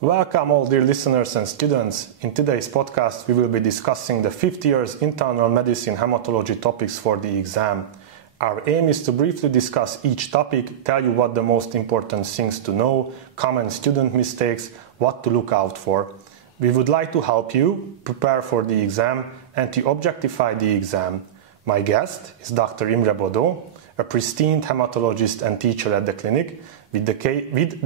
Welcome all dear listeners and students. In today's podcast we will be discussing the 5th year's internal medicine hematology topics for the exam. Our aim is to briefly discuss each topic, tell you what the most important things to know, common student mistakes, what to look out for. We would like to help you prepare for the exam and to objectify the exam. My guest is Dr. Imre Bodó, a pristine hematologist and teacher at the clinic with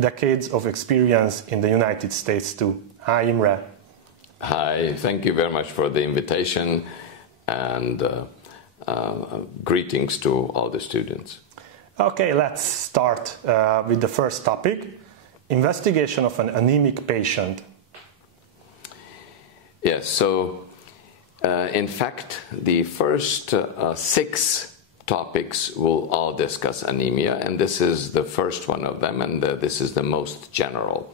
decades of experience in the United States too. Hi Imre. Hi, thank you very much for the invitation and greetings to all the students. Okay, let's start with the first topic, investigation of an anemic patient. Yes, so in fact the first 6 topics will all discuss anemia, and this is the first one of them, and this is the most general.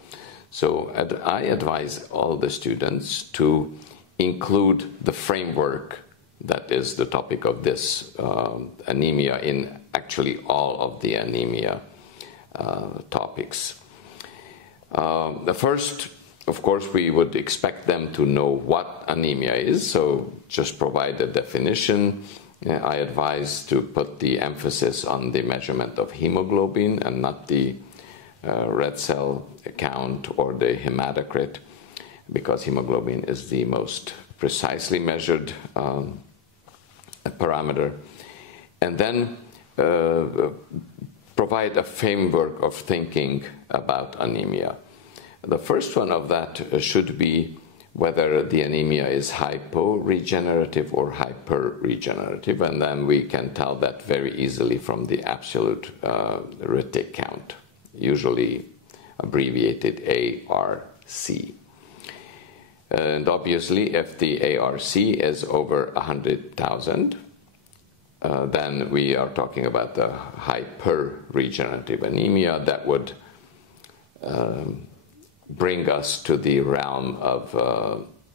So I advise all the students to include the framework that is the topic of this anemia in actually all of the anemia topics. The first, of course, we would expect them to know what anemia is, so just provide a definition. I advise to put the emphasis on the measurement of hemoglobin and not the red cell count or the hematocrit, because hemoglobin is the most precisely measured parameter. And then provide a framework of thinking about anemia. The first one of that should be whether the anemia is hypo-regenerative or hyper-regenerative, and then we can tell that very easily from the absolute retic count, usually abbreviated ARC. And obviously, if the ARC is over 100,000, then we are talking about the hyper-regenerative anemia that would bring us to the realm of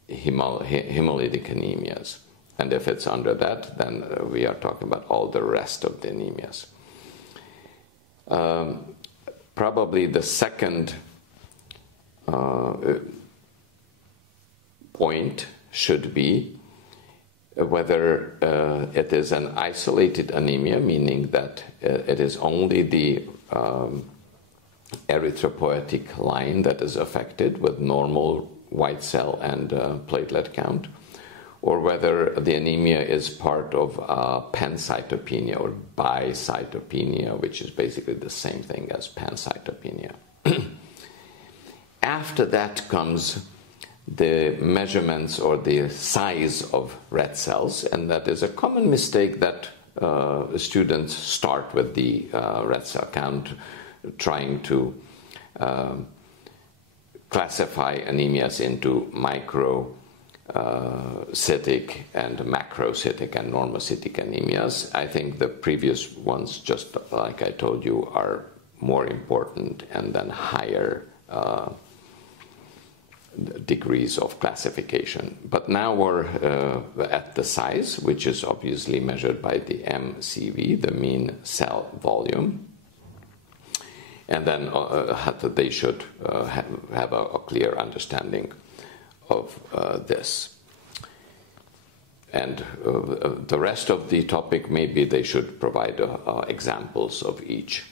hemolytic anemias. And if it's under that, then we are talking about all the rest of the anemias. Probably the second point should be whether it is an isolated anemia, meaning that it is only the erythropoietic line that is affected with normal white cell and platelet count, or whether the anemia is part of pancytopenia or bicytopenia, which is basically the same thing as pancytopenia. After that comes the measurements or the size of red cells, and that is a common mistake that students start with the red cell count, trying to classify anemias into microcytic and macrocytic and normocytic anemias. I think the previous ones, just like I told you, are more important and then higher degrees of classification. But now we're at the size, which is obviously measured by the MCV, the mean cell volume. And then they should have a clear understanding of this. And the rest of the topic, maybe they should provide examples of each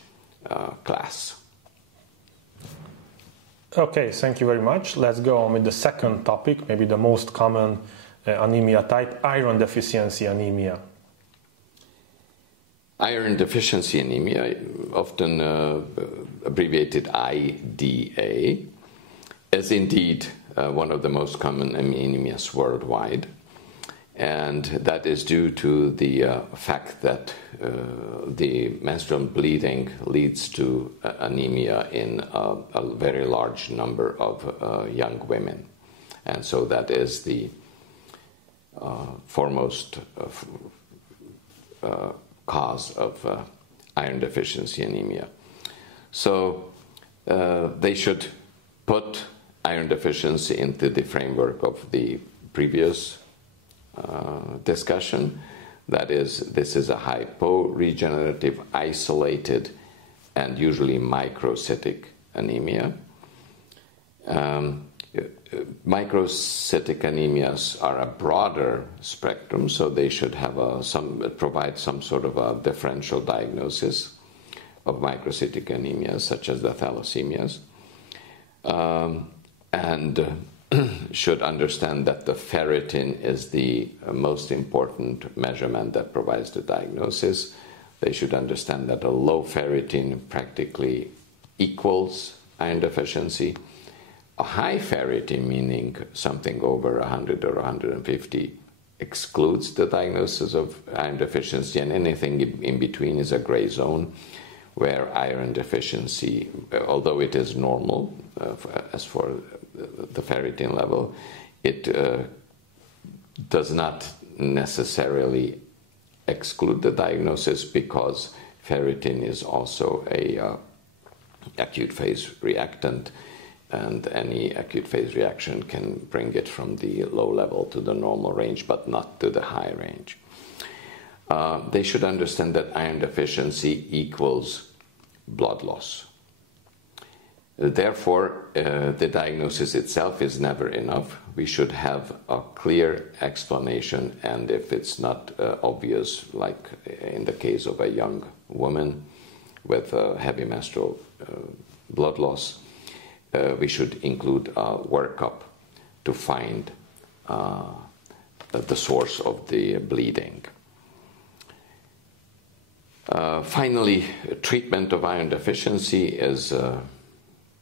class. Okay, thank you very much. Let's go on with the second topic, maybe the most common anemia type, iron deficiency anemia. Iron deficiency anemia, often abbreviated IDA, is indeed one of the most common anemias worldwide. And that is due to the fact that the menstrual bleeding leads to anemia in a very large number of young women. And so that is the foremost cause of iron deficiency anemia. So they should put iron deficiency into the framework of the previous discussion. That is, this is a hypo-regenerative, isolated, and usually microcytic anemia. Microcytic anemias are a broader spectrum, so they should have provide some sort of a differential diagnosis of microcytic anemias, such as the thalassemias, and should understand that the ferritin is the most important measurement that provides the diagnosis. They should understand that a low ferritin practically equals iron deficiency. A high ferritin, meaning something over 100 or 150, excludes the diagnosis of iron deficiency, and anything in between is a gray zone where iron deficiency, although it is normal as for the ferritin level, it does not necessarily exclude the diagnosis, because ferritin is also a acute phase reactant, and any acute phase reaction can bring it from the low level to the normal range, but not to the high range. They should understand that iron deficiency equals blood loss. Therefore, the diagnosis itself is never enough. We should have a clear explanation, and if it's not obvious, like in the case of a young woman with heavy menstrual blood loss, we should include a workup to find the source of the bleeding. Finally, treatment of iron deficiency is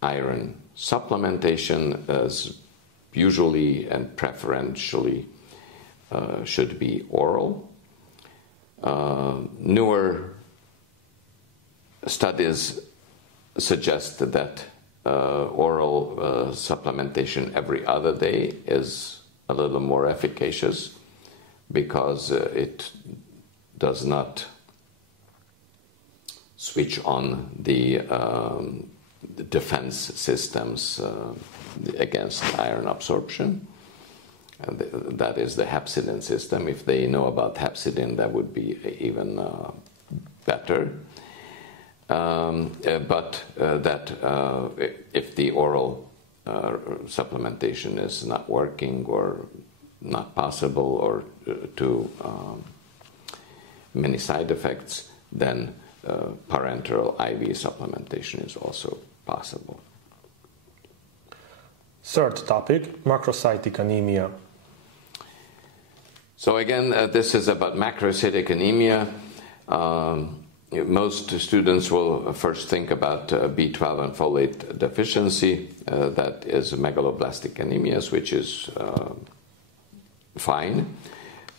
iron supplementation, as usually and preferentially should be oral. Newer studies suggest that oral supplementation every other day is a little more efficacious, because it does not switch on the defense systems against iron absorption. That is the hepcidin system. If they know about hepcidin, that would be even better. But if the oral supplementation is not working or not possible, or too many side effects, then parenteral IV supplementation is also possible. Third topic, macrocytic anemia. So again, this is about macrocytic anemia. Most students will first think about B12 and folate deficiency. That is megaloblastic anemias, which is fine,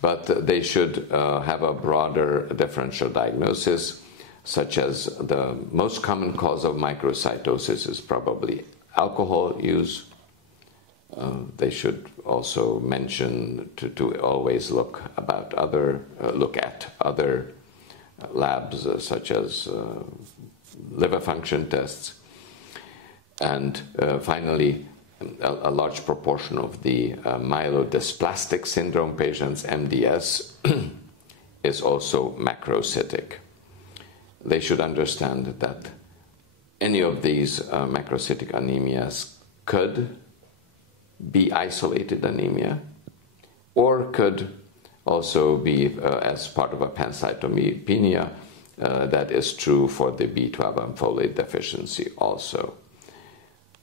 but they should have a broader differential diagnosis, such as the most common cause of microcytosis is probably alcohol use. They should also mention to always look at other labs such as liver function tests. And finally, a large proportion of the myelodysplastic syndrome patients, MDS, is also macrocytic. They should understand that any of these macrocytic anemias could be isolated anemia, or could also be as part of a pancytopenia. That is true for the B12 and folate deficiency also.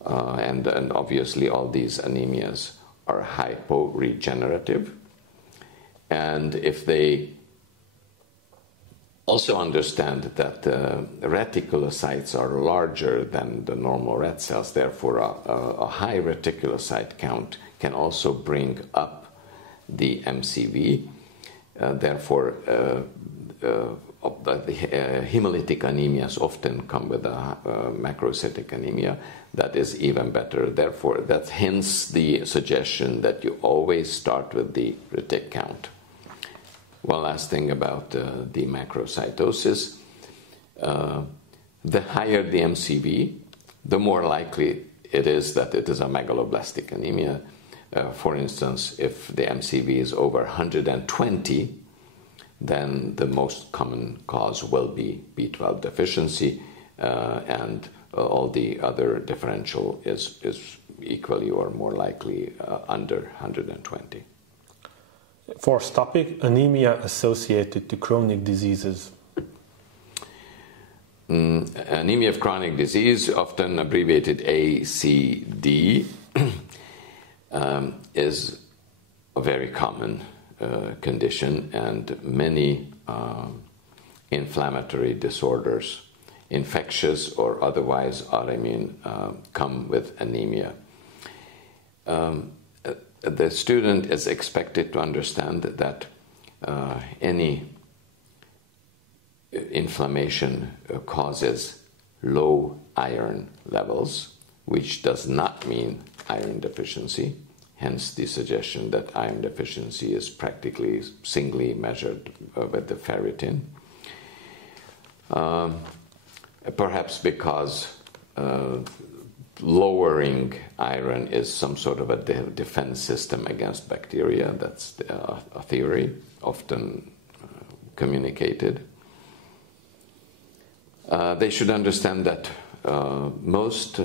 And obviously all these anemias are hyporegenerative. And if they also understand that reticulocytes are larger than the normal red cells, therefore a high reticulocyte count can also bring up the MCV. Therefore, the hemolytic anemias often come with a macrocytic anemia. That is even better. Therefore, that hence the suggestion that you always start with the retic count. One last thing about the macrocytosis. The higher the MCV, the more likely it is that it is a megaloblastic anemia. For instance, if the MCV is over 120, then the most common cause will be B12 deficiency, and all the other differential is equally or more likely under 120. Fourth topic, anemia associated to chronic diseases. Anemia of chronic disease, often abbreviated ACD, is a very common condition, and many inflammatory disorders, infectious or otherwise autoimmune, come with anemia. The student is expected to understand that any inflammation causes low iron levels, which does not mean iron deficiency. Hence the suggestion that iron deficiency is practically singly measured with the ferritin. Perhaps because lowering iron is some sort of a defense system against bacteria. That's a theory often communicated. They should understand that most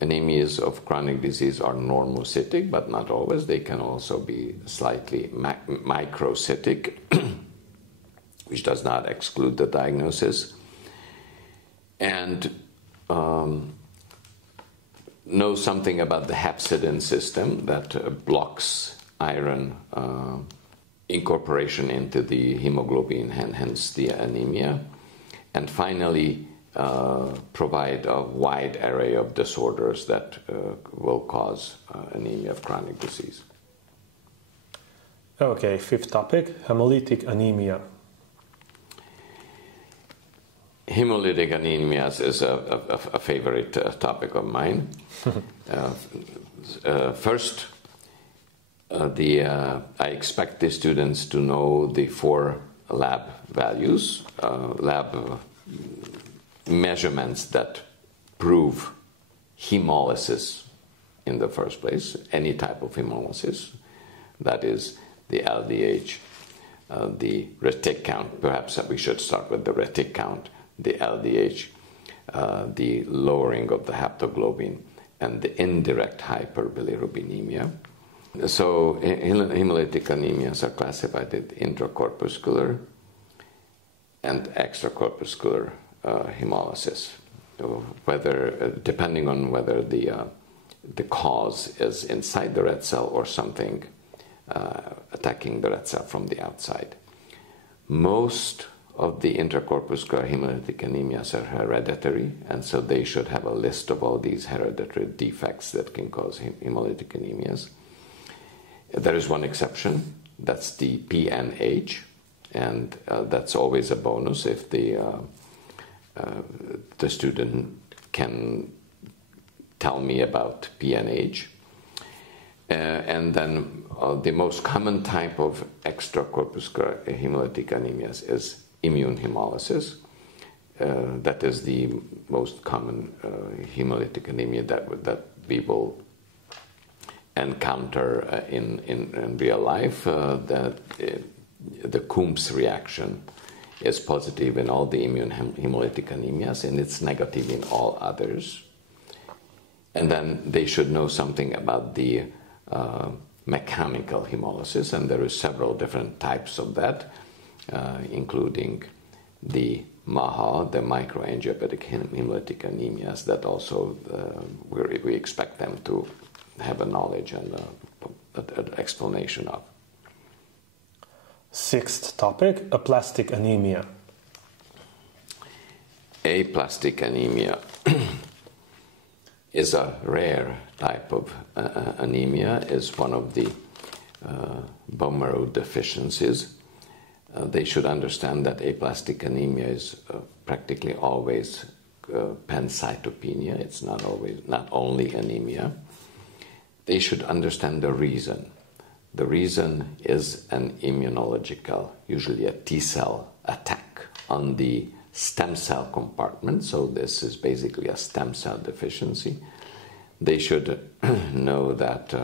anemias of chronic disease are normocytic, but not always. They can also be slightly microcytic, which does not exclude the diagnosis. And know something about the hepcidin system that blocks iron incorporation into the hemoglobin, and hence the anemia. And finally, provide a wide array of disorders that will cause anemia of chronic disease. Okay, fifth topic, hemolytic anemia. Hemolytic anemias is a favorite topic of mine. First, I expect the students to know the 4 lab values, lab measurements that prove hemolysis in the first place, any type of hemolysis. That is the LDH, the retic count. Perhaps we should start with the retic count, the LDH, the lowering of the haptoglobin, and the indirect hyperbilirubinemia. So hemolytic anemias are classified into intracorpuscular and extracorpuscular hemolysis. Whether, depending on whether the cause is inside the red cell or something attacking the red cell from the outside. Most of the intracorpuscular hemolytic anemias are hereditary, and so they should have a list of all these hereditary defects that can cause hemolytic anemias. There is one exception, that's the PNH, and that's always a bonus if the student can tell me about PNH. And then the most common type of extracorpuscular hemolytic anemias is immune hemolysis. That is the most common hemolytic anemia that we will encounter in real life. The Coombs reaction is positive in all the immune hemolytic anemias, and it's negative in all others. And then they should know something about the mechanical hemolysis, and there are several different types of that, including the MAHA, the microangiopathic hemolytic anemias, that also we expect them to have a knowledge and an explanation of. Sixth topic, aplastic anemia. Aplastic anemia is a rare type of anemia, is one of the bone marrow deficiencies. They should understand that aplastic anemia is practically always pancytopenia. It's not only anemia. They should understand the reason. The reason is an immunological, usually a T-cell attack on the stem cell compartment. So this is basically a stem cell deficiency. They should know that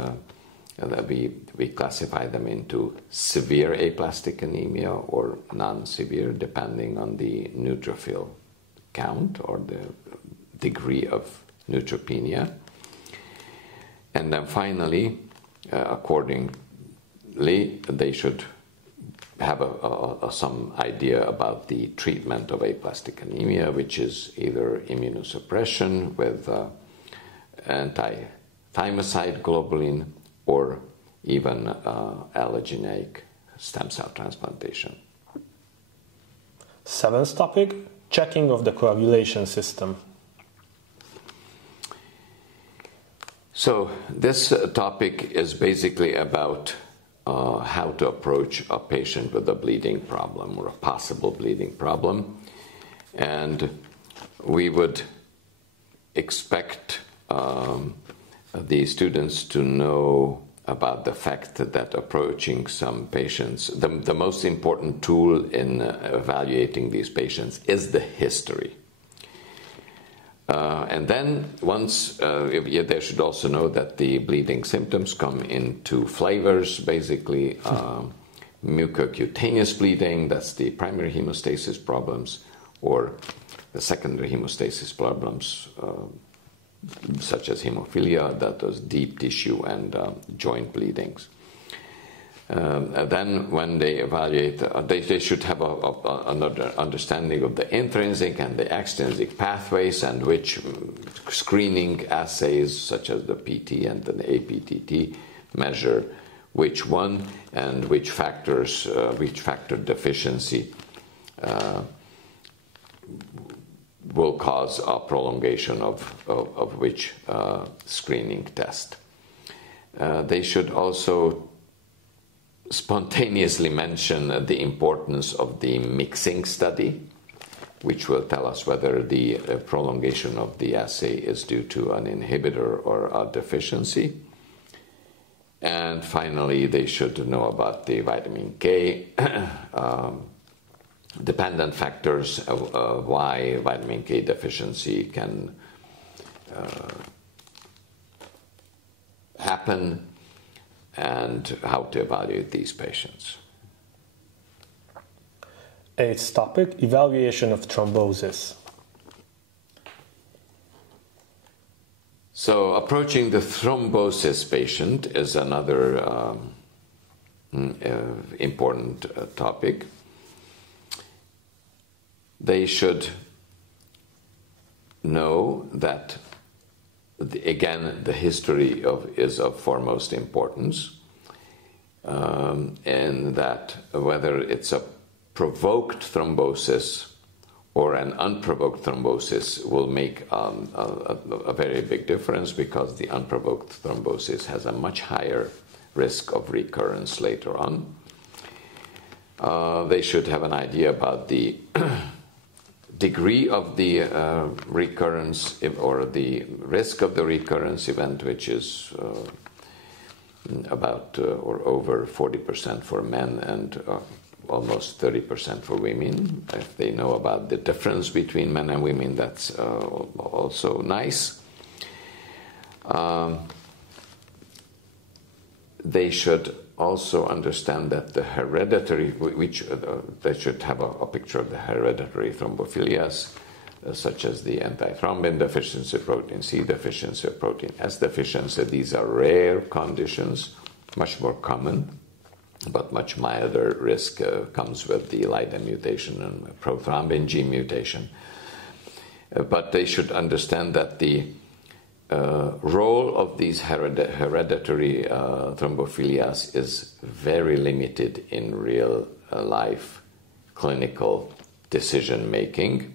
we classify them into severe aplastic anemia or non-severe, depending on the neutrophil count or the degree of neutropenia. And then finally, accordingly, they should have some idea about the treatment of aplastic anemia, which is either immunosuppression with anti-thymocyte globulin or even allogeneic stem cell transplantation. Seventh topic, checking of the coagulation system. So this topic is basically about how to approach a patient with a bleeding problem or a possible bleeding problem. And we would expect the students to know about the fact that approaching some patients, the most important tool in evaluating these patients is the history. And then once, they should also know that the bleeding symptoms come in two flavors, basically mucocutaneous bleeding, that's the primary hemostasis problems, or the secondary hemostasis problems, such as hemophilia, that is deep tissue and joint bleedings. Then when they evaluate, they should have another understanding of the intrinsic and the extrinsic pathways and which screening assays, such as the PT and the APTT, measure which one and which factors, which factor deficiency will cause a prolongation of which screening test. They should also spontaneously mention the importance of the mixing study, which will tell us whether the prolongation of the assay is due to an inhibitor or a deficiency. And finally, they should know about the vitamin K dependent factors of why vitamin K deficiency can happen, and how to evaluate these patients. Eighth topic, evaluation of thrombosis. So approaching the thrombosis patient is another important topic. They should know that again, the history is of foremost importance, and that whether it's a provoked thrombosis or an unprovoked thrombosis will make a very big difference, because the unprovoked thrombosis has a much higher risk of recurrence later on. They should have an idea about the degree of the recurrence or the risk of the recurrence event, which is about or over 40% for men and almost 30% for women. If they know about the difference between men and women, that's also nice. They should also understand that the hereditary, which they should have a picture of the hereditary thrombophilias, such as the antithrombin deficiency, protein C deficiency, protein S deficiency. These are rare conditions, much more common, but much milder risk comes with the Leiden mutation and prothrombin gene mutation. But they should understand that the role of these hereditary thrombophilias is very limited in real life clinical decision making,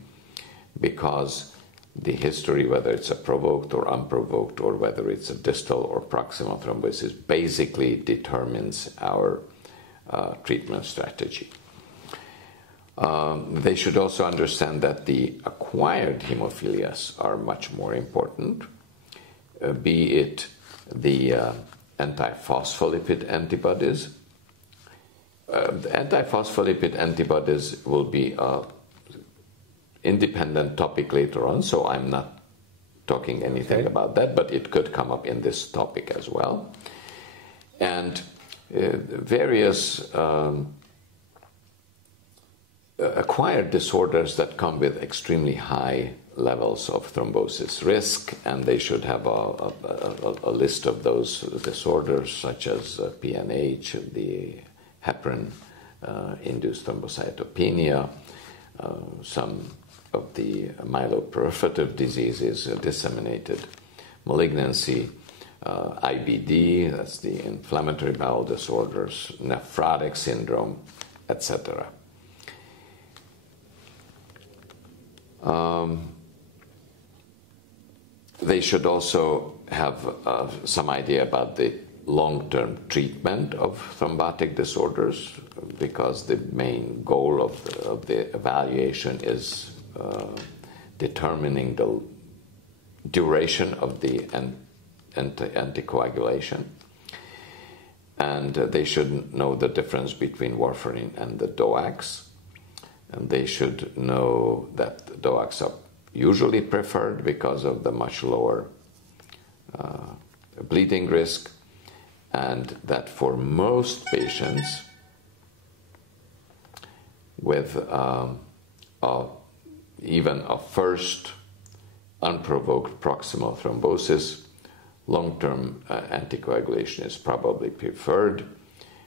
because the history, whether it's a provoked or unprovoked, or whether it's a distal or proximal thrombosis, basically determines our treatment strategy. They should also understand that the acquired hemophilias are much more important, be it the antiphospholipid antibodies. The antiphospholipid antibodies will be an independent topic later on, so I'm not talking anything about that, but it could come up in this topic as well. And various acquired disorders that come with extremely high levels of thrombosis risk, and they should have a list of those disorders such as PNH, the heparin-induced thrombocytopenia, some of the myeloproliferative diseases, disseminated malignancy, IBD, that's the inflammatory bowel disorders, nephrotic syndrome, etc. They should also have some idea about the long-term treatment of thrombotic disorders, because the main goal of the evaluation is determining the duration of the anticoagulation. And they should know the difference between warfarin and the DOACs. And they should know that DOACs are usually preferred because of the much lower bleeding risk, and that for most patients with even a first unprovoked proximal thrombosis, long-term anticoagulation is probably preferred,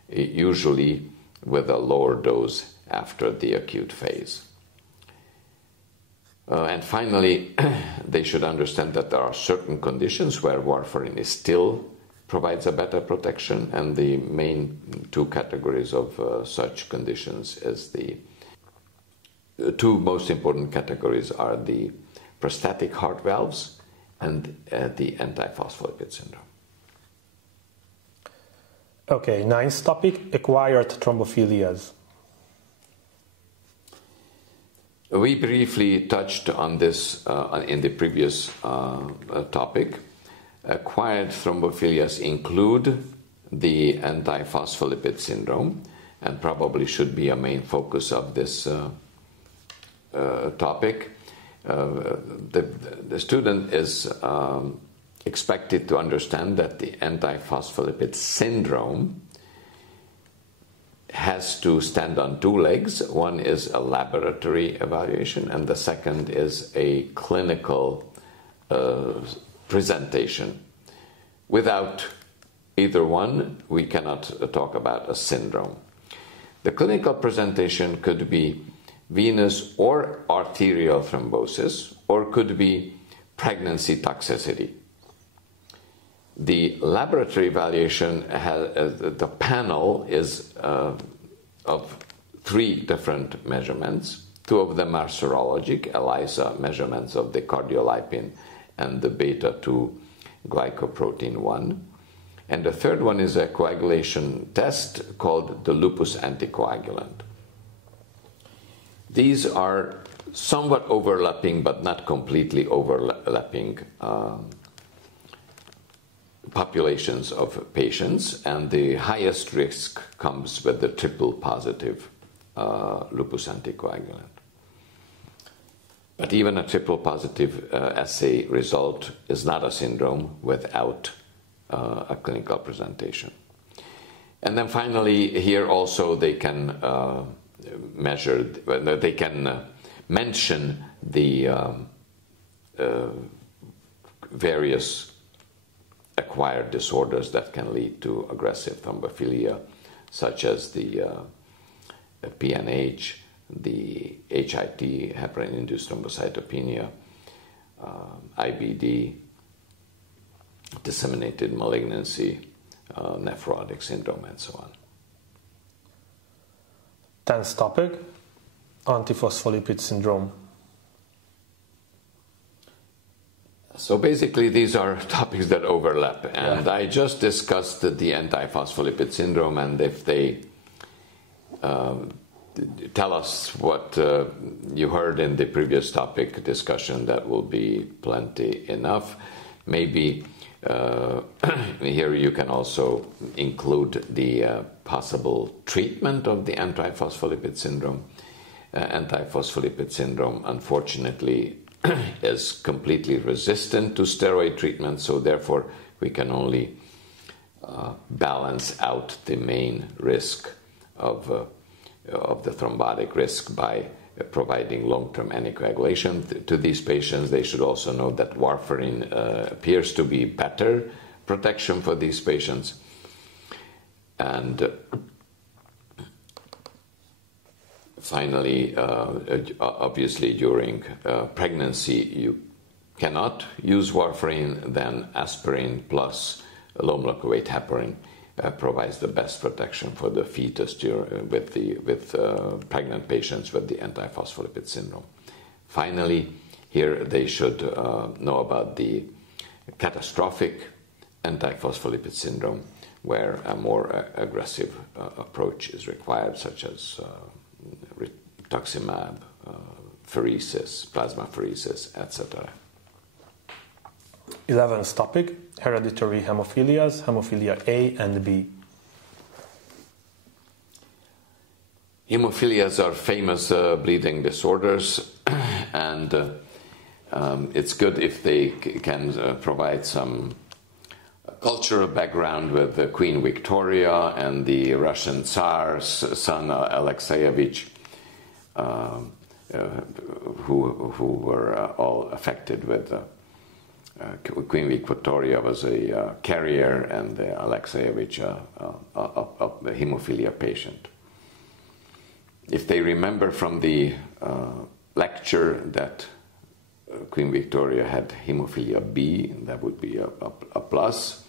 usually with a lower dose after the acute phase. And finally, they should understand that there are certain conditions where warfarin still provides a better protection, and the main two categories of such conditions is the two most important categories are the prostatic heart valves and the antiphospholipid syndrome. Okay, ninth topic, acquired thrombophilias. We briefly touched on this in the previous topic. Acquired thrombophilia include the antiphospholipid syndrome, and probably should be a main focus of this topic. The student is expected to understand that the antiphospholipid syndrome has to stand on two legs. One is a laboratory evaluation, and the second is a clinical presentation. Without either one, we cannot talk about a syndrome. The clinical presentation could be venous or arterial thrombosis, or could be pregnancy toxicity. The laboratory evaluation the panel is of three different measurements. Two of them are serologic, ELISA measurements of the cardiolipin and the beta-2 glycoprotein 1. And the third one is a coagulation test called the lupus anticoagulant. These are somewhat overlapping, but not completely overlapping populations of patients, and the highest risk comes with the triple positive lupus anticoagulant. But even a triple positive assay result is not a syndrome without a clinical presentation. And then finally, here also they can mention the various acquired disorders that can lead to aggressive thrombophilia, such as the PNH, the HIT, heparin-induced thrombocytopenia, IBD, disseminated malignancy, nephrotic syndrome, and so on. 10th topic, antiphospholipid syndrome. So basically these are topics that overlap, and I just discussed the antiphospholipid syndrome, and if they tell us what you heard in the previous topic discussion, that will be plenty enough. Maybe here you can also include the possible treatment of the antiphospholipid syndrome. Antiphospholipid syndrome, unfortunately, is completely resistant to steroid treatment, so therefore we can only balance out the main risk of the thrombotic risk by providing long-term anticoagulation to these patients. They should also know that warfarin appears to be better protection for these patients. And finally, obviously during pregnancy, you cannot use warfarin, then aspirin plus low molecular weight heparin provides the best protection for the fetus with pregnant patients with the antiphospholipid syndrome. Finally, here they should know about the catastrophic antiphospholipid syndrome, where a more aggressive approach is required, such as rituximab, pheresis, plasmapheresis, etc. 11th topic, hereditary hemophilias, hemophilia A and B. Hemophilias are famous bleeding disorders, and it's good if they can provide some cultural background with Queen Victoria and the Russian Tsar's son Alexeyevich, who were all affected with Queen Victoria was a carrier, and Alexeyevich a hemophilia patient. If they remember from the lecture that Queen Victoria had hemophilia B, that would be a plus.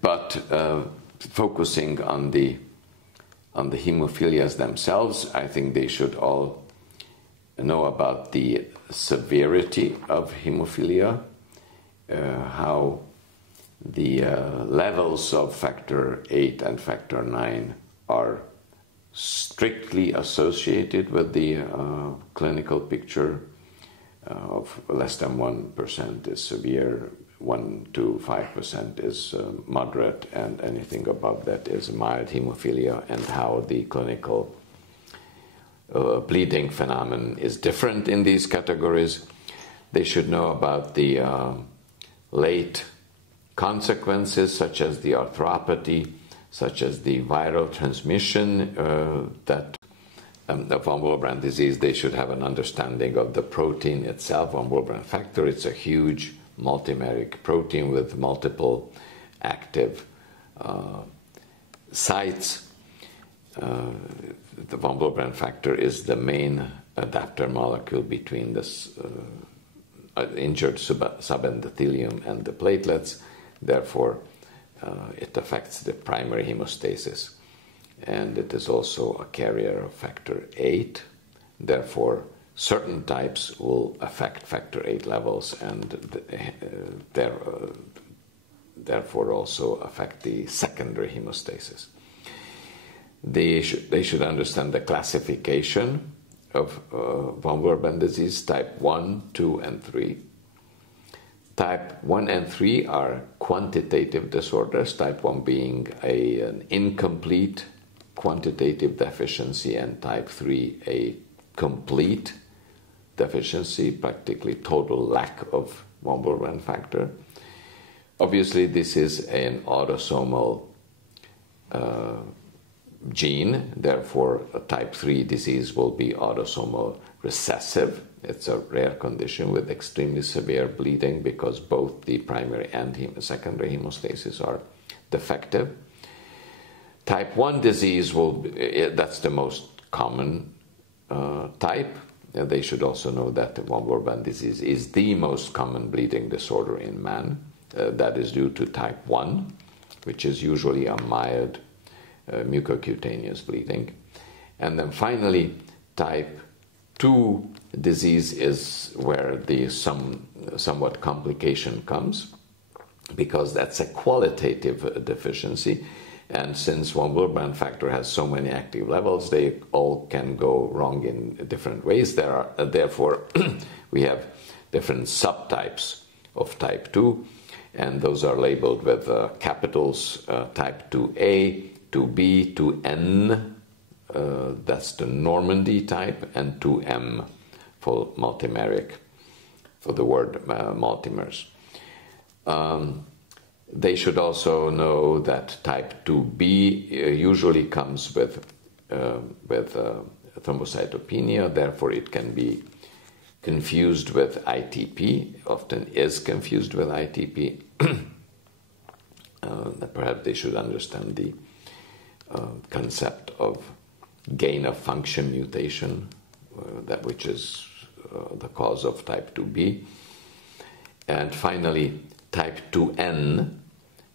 But focusing on the hemophilias themselves, I think they should all know about the severity of hemophilia, how the levels of factor 8 and factor 9 are strictly associated with the clinical picture. Of less than 1% is severe, 1 to 5% is moderate, and anything above that is mild hemophilia, and how the clinical bleeding phenomenon is different in these categories. They should know about the late consequences, such as the arthropathy, such as the viral transmission that of von Willebrand disease. They should have an understanding of the protein itself, von Willebrand factor. It's a huge multimeric protein with multiple active sites. The von Willebrand factor is the main adapter molecule between this injured subendothelium and the platelets. Therefore, it affects the primary hemostasis. And it is also a carrier of factor 8. Therefore, certain types will affect factor 8 levels, and therefore also affect the secondary hemostasis. They should understand the classification of von Willebrand disease, type 1, 2, and 3. Type 1 and 3 are quantitative disorders, type 1 being an incomplete quantitative deficiency, and type 3 a complete deficiency, practically total lack of von Willebrand factor. Obviously, this is an autosomal gene, therefore a type 3 disease will be autosomal recessive. It's a rare condition with extremely severe bleeding because both the primary and secondary hemostasis are defective. Type 1 disease that's the most common type. They should also know that von Willebrand disease is the most common bleeding disorder in man. That is due to type 1, which is usually a mild mucocutaneous bleeding. And then finally, type 2 disease is where the somewhat complication comes, because that's a qualitative deficiency. And since von Willebrand factor has so many active levels, they all can go wrong in different ways. Therefore, we have different subtypes of type 2, and those are labeled with capitals, type 2A, 2B, 2N, that's the Normandy type, and 2M for multimeric, for the word multimers. They should also know that type 2B usually comes with with thrombocytopenia, therefore it can be confused with ITP, often is confused with ITP. Perhaps they should understand the concept of gain of function mutation, that which is the cause of type 2B. And finally, type 2N,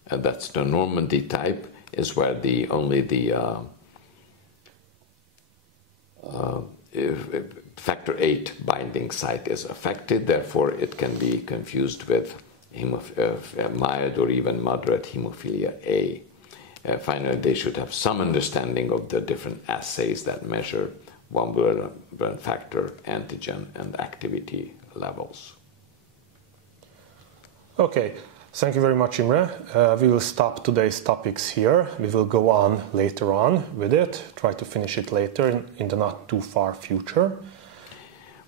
that's the Normandy type, is where only the factor VIII binding site is affected. Therefore, it can be confused with mild or even moderate hemophilia A. Finally, they should have some understanding of the different assays that measure von Willebrand factor, antigen, and activity levels. Okay, thank you very much, Imre. We will stop today's topics here. We will go on later on with it, try to finish it later in the not too far future.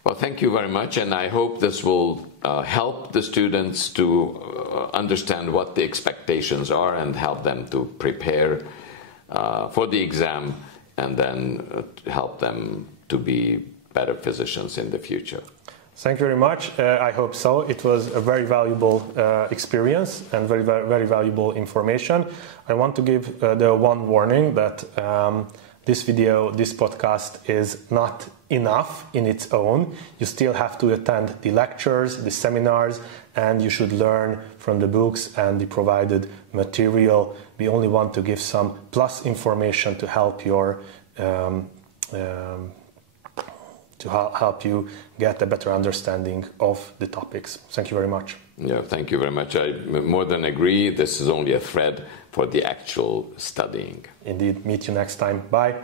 Well, thank you very much, and I hope this will help the students to understand what the expectations are and help them to prepare for the exam, and then help them to be better physicians in the future. Thank you very much. I hope so. It was a very valuable experience and very valuable information. I want to give the one warning that this podcast is not enough in its own. You still have to attend the lectures, the seminars, and you should learn from the books and the provided material. We only want to give some plus information to help help you get a better understanding of the topics. Thank you very much. Yeah, thank you very much. I more than agree. This is only a thread for the actual studying. Indeed. Meet you next time. Bye.